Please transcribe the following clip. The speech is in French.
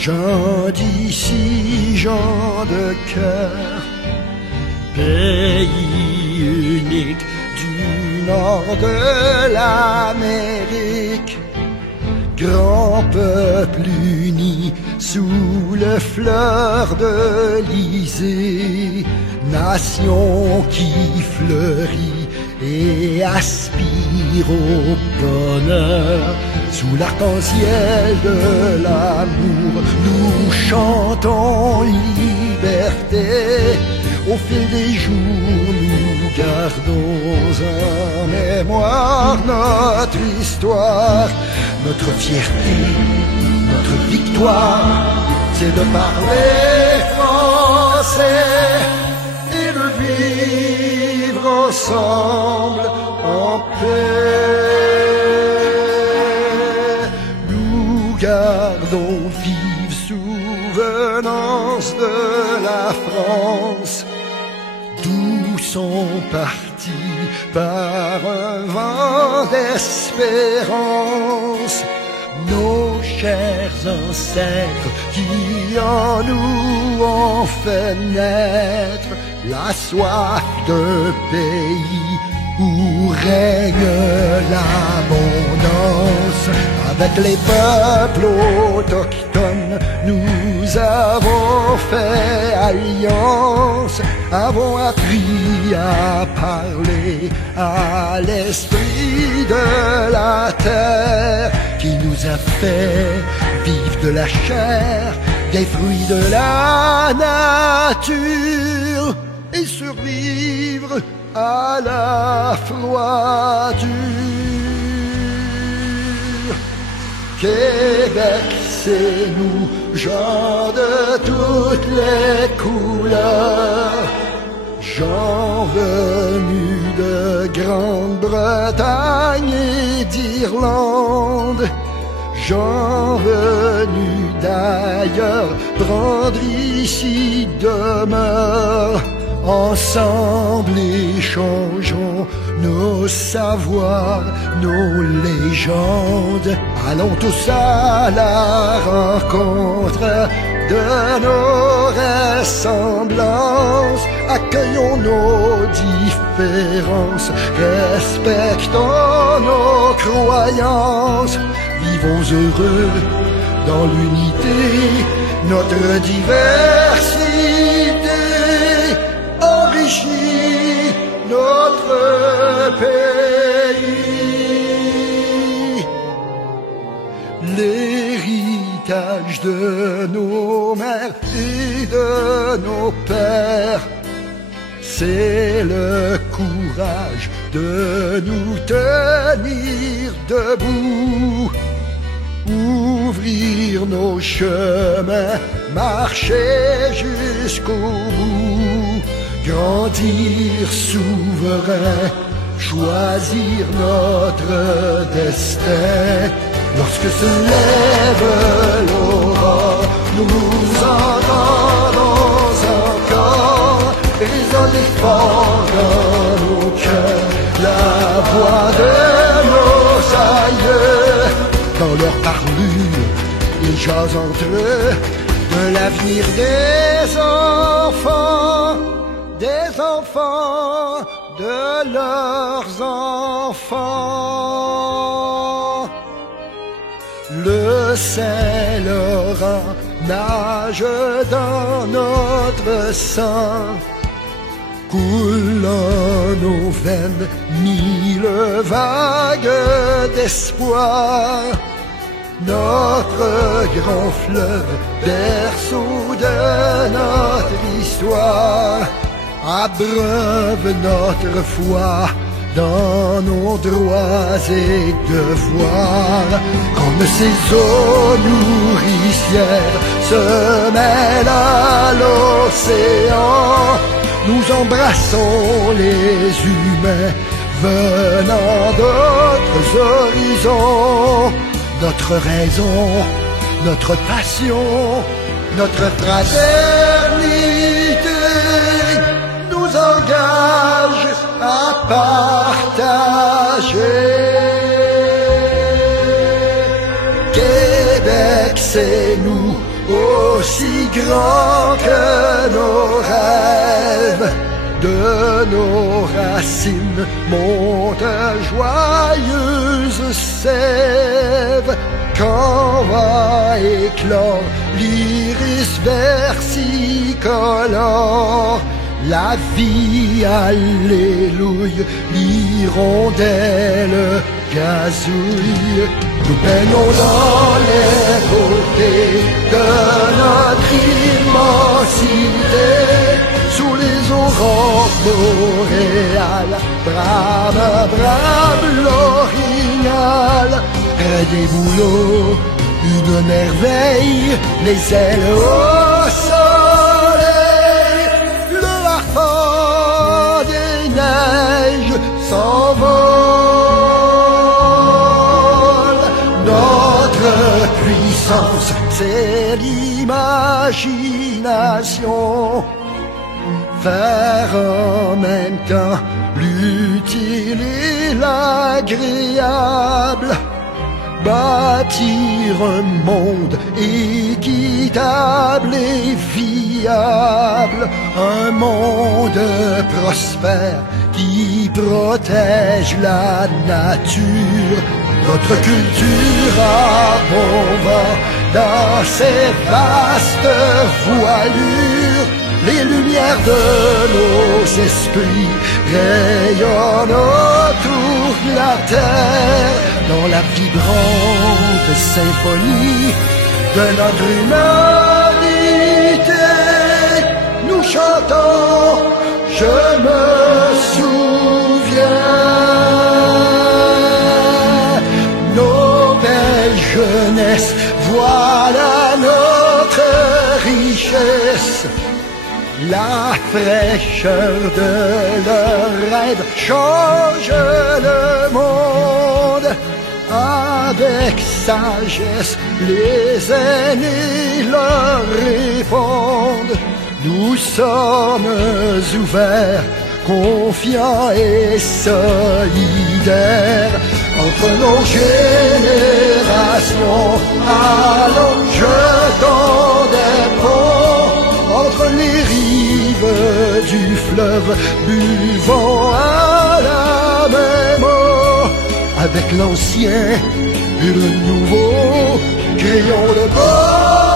gens d'ici, gens de cœur, pays unique du nord de l'Amérique, grand peuple uni sous le fleur de l'Élysée, nation qui fleurit et aspire au bonheur. Sous l'arc-en-ciel de l'amour, nous chantons liberté. Au fil des jours, nous gardons en mémoire notre histoire, notre fierté, notre victoire. C'est de parler français et de vivre ensemble en paix. Nous gardons vive souvenance de la France, d'où sont partis par un vent d'espérance nos chers ancêtres qui en nous ont fait naître la soif d'un pays où règne l'abondance. Avec les peuples autochtones, nous avons fait alliance, avons appris à parler à l'esprit de la terre qui nous a fait vivre de la chair, des fruits de la nature et survivre à la froidure. Québec, c'est nous, gens de toutes les couleurs, gens venus de Grande-Bretagne et d'Irlande, gens venus d'ailleurs prendre ici demeure. Ensemble échangeons nos savoirs, nos légendes. Allons tous à la rencontre de nos ressemblances. Accueillons nos différences, respectons nos croyances. Vivons heureux dans l'unité, notre diversité enrichit notre pays. L'héritage de nos mères et de nos pères, c'est le courage de nous tenir debout. Ouvrir nos chemins, marcher jusqu'au bout, grandir souverain, choisir notre destin. Lorsque se lève l'aurore, nous entendons encore résonner fort dans nos cœurs la voix de nos aïeux. Dans leur parlure, ils jasent entre eux de l'avenir des enfants, de leurs enfants. Le Saint-Laurent nage dans notre sang, coule en nos veines mille vagues d'espoir. Notre grand fleuve, berceau de notre histoire, abreuve notre foi dans nos droits et devoirs. Comme ces eaux nourricières se mêlent à l'océan, nous embrassons les humains venant d'autres horizons. Notre raison, notre passion, notre fraternité nous engage à partager. Québec, c'est nous, aussi grand que nos rêves. De nos racines monte joyeuse sève, quand va éclore l'iris versicolore. La vie, alléluia, l'hirondelle gazouille. Nous baignons dans les beautés de notre immensité, sous les aurores boréales, brave, brave l'orignal. Près des bouleaux, une merveille, les ailes au soleil. Le harpon des neiges s'envole. Notre puissance, c'est l'imagination. Faire en même temps l'utile et l'agréable. Bâtir un monde équitable et viable. Un monde prospère qui protège la nature. Notre culture a bon vent dans ses vastes voilures. Les lumières de nos esprits rayonnent autour de la terre, dans la vibrante symphonie de notre humanité. Nous chantons, je me souviens, nos belles jeunesses, voilà notre richesse. La fraîcheur de leurs rêves change le monde. Avec sagesse, les aînés leur répondent. Nous sommes ouverts, confiants et solidaires. Entre nos générations, allons, jetons des ponts. Entre les rives du fleuve, buvons à la même eau. Avec l'ancien et le nouveau, créons le beau.